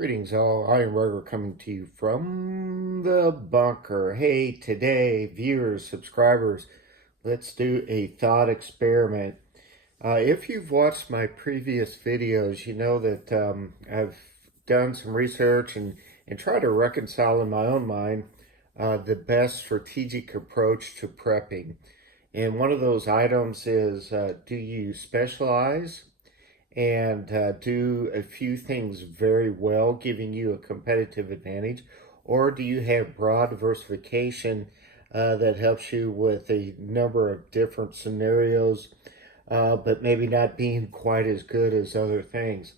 Greetings all, I am Roger coming to you from the bunker. Hey, today, viewers, subscribers, let's do a thought experiment. If you've watched my previous videos, you know that I've done some research and tried to reconcile in my own mind the best strategic approach to prepping. And one of those items is, do you specialize and do a few things very well, giving you a competitive advantage? Or do you have broad diversification that helps you with a number of different scenarios, but maybe not being quite as good as other things?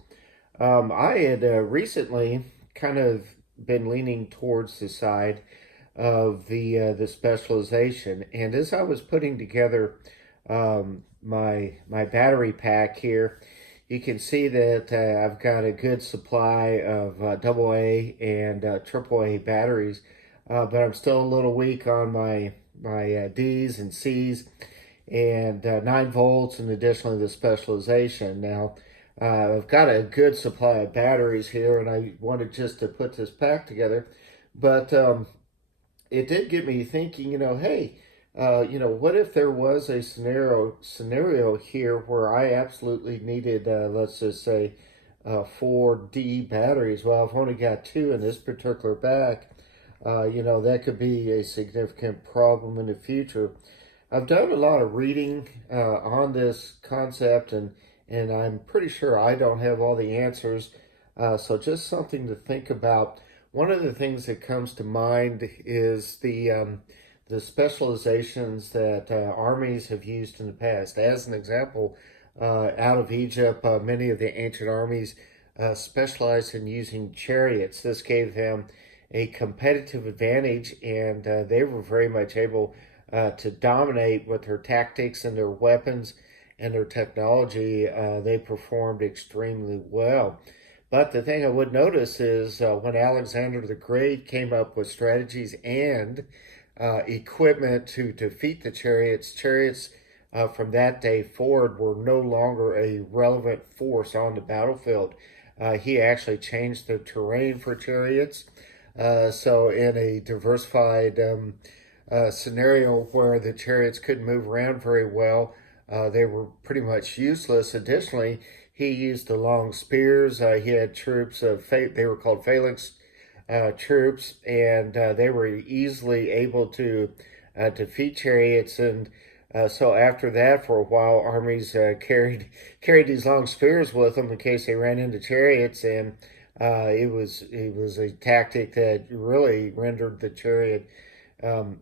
I had recently kind of been leaning towards the side of the specialization, and as I was putting together my battery pack here, you can see that I've got a good supply of AA and AAA batteries, but I'm still a little weak on my D's and C's and 9 volts, and additionally the specialization. Now, I've got a good supply of batteries here, and I wanted just to put this pack together, but it did get me thinking. Hey, what if there was a scenario here where I absolutely needed, let's just say, 4D batteries? Well, I've only got two in this particular pack. That could be a significant problem in the future. I've done a lot of reading on this concept, and I'm pretty sure I don't have all the answers. So just something to think about. One of the things that comes to mind is the specializations that armies have used in the past. As an example, out of Egypt, many of the ancient armies specialized in using chariots. This gave them a competitive advantage, and they were very much able to dominate with their tactics and their weapons and their technology. They performed extremely well. But the thing I would notice is when Alexander the Great came up with strategies and equipment to defeat the chariots from that day forward were no longer a relevant force on the battlefield. He actually changed the terrain for chariots. So in a diversified scenario where the chariots couldn't move around very well, they were pretty much useless. Additionally, he used the long spears. He had troops of they were called phalanx troops, and they were easily able to defeat chariots. And so after that, for a while, armies carried these long spears with them in case they ran into chariots, and it was a tactic that really rendered the chariot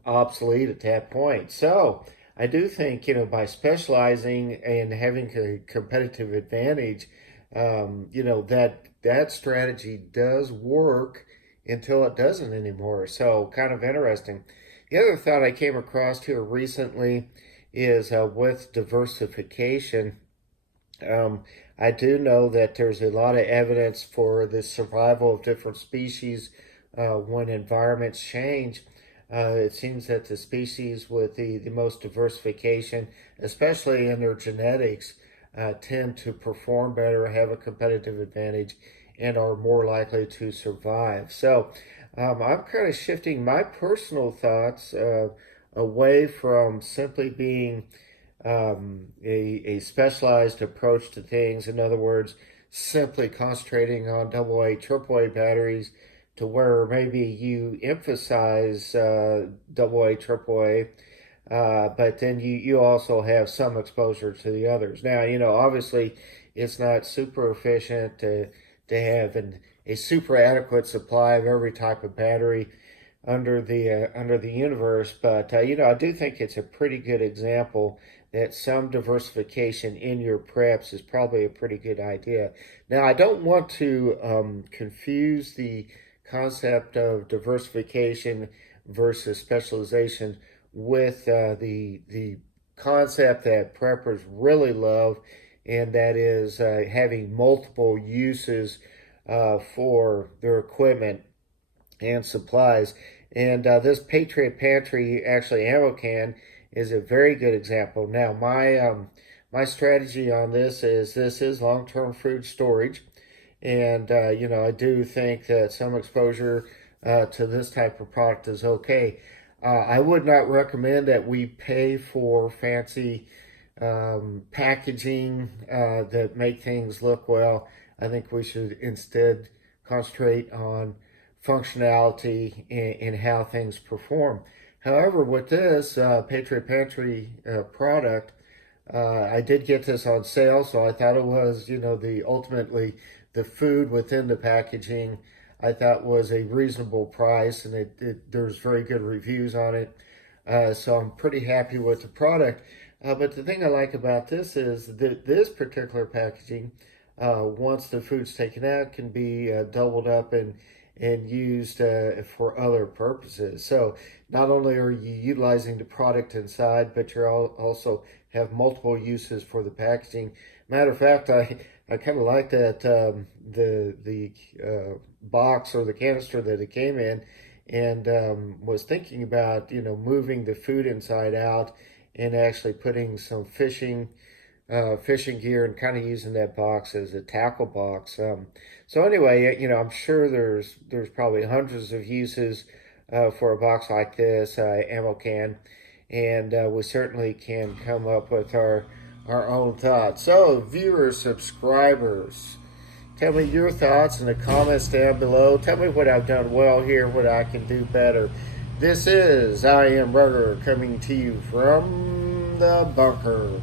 obsolete at that point. So I do think, by specializing and having a competitive advantage, that strategy does work until it doesn't anymore. So kind of interesting. The other thought I came across here recently is with diversification. I do know that there's a lot of evidence for the survival of different species when environments change. It seems that the species with the most diversification, especially in their genetics, tend to perform better, have a competitive advantage, and are more likely to survive. So I'm kind of shifting my personal thoughts away from simply being a specialized approach to things. In other words, simply concentrating on AA, AAA batteries, to where maybe you emphasize AA, AAA, but then you also have some exposure to the others. Now, obviously, it's not super efficient to have a super adequate supply of every type of battery under the universe, but I do think it's a pretty good example that some diversification in your preps is probably a pretty good idea. Now, I don't want to confuse the concept of diversification versus specialization with the concept that preppers really love, and that is having multiple uses for their equipment and supplies. And this Patriot Pantry, actually ammo can, is a very good example. Now, my strategy on this is long-term food storage, And I do think that some exposure to this type of product is okay. I would not recommend that we pay for fancy packaging that make things look well. I think we should instead concentrate on functionality and how things perform. However, with this Patriot Pantry product, I did get this on sale, so I thought it was, the ultimately the food within the packaging. I thought was a reasonable price, and there's very good reviews on it. So I'm pretty happy with the product. But the thing I like about this is that this particular packaging, once the food's taken out, can be doubled up and used for other purposes. So not only are you utilizing the product inside, but you're also have multiple uses for the packaging. Matter of fact, I kind of like that the box or the canister that it came in, and was thinking about moving the food inside out and actually putting some fishing gear and kind of using that box as a tackle box. So anyway, I'm sure there's probably hundreds of uses for a box like this ammo can, and we certainly can come up with our own thoughts. So viewers, subscribers, tell me your thoughts in the comments down below. Tell me what I've done well here, what I can do better. This is I Am Burger coming to you from the bunker.